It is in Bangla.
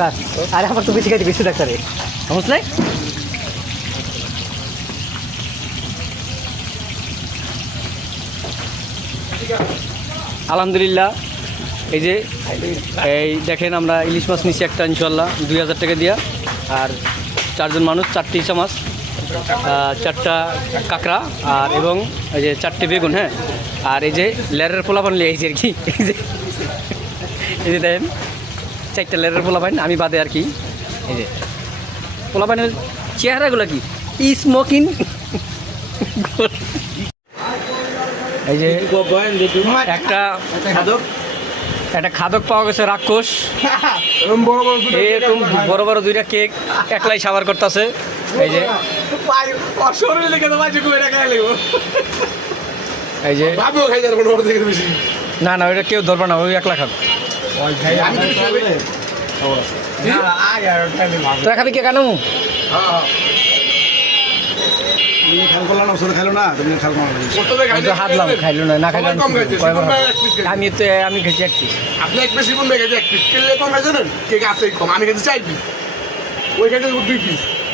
কাজ আরে আমার তো বেশি খাইতে বেশি ডাক্তারে বুঝলে আলহামদুলিল্লাহ এই যে এই দেখেন আমরা ইলিশ মাছ নিচ্ছি একটা ইনশাল্লাহ 2000 টাকা দিয়া আর 4 জন মানুষ 4টি ইচা মাছ 4টা কাঁকড়া আর এবং এই যে 4টে বেগুন হ্যাঁ আর এই যে লেরের পোলাপান লিয়ে আইছি আর কি এই যে দেখেন 4টা লেরের পোলাপান আমি বাদে আর কি এই যে পোলাপানের চেহারাগুলো কি স্মোকিং এই যে একটা খাদক পাওয়া গেছে রাক্ষস এরকম বড় বড় 2টা কেক একলাই সাবার করতেছে এই যে এই যে না না ওইটা কেউ ধরবে না ওই একলা খাবে তোরা খাবি কে কেন হাতলাম খাইলো না না খাইলাম আমি খেয়েছি 1 পিস আপনি 1 পিস কম খেয়েছি 1 পিস কেলে কম খাইছেন কেক আছে কম আমি খেয়েছি 4 পিস ওই খেয়েছি 2 পিস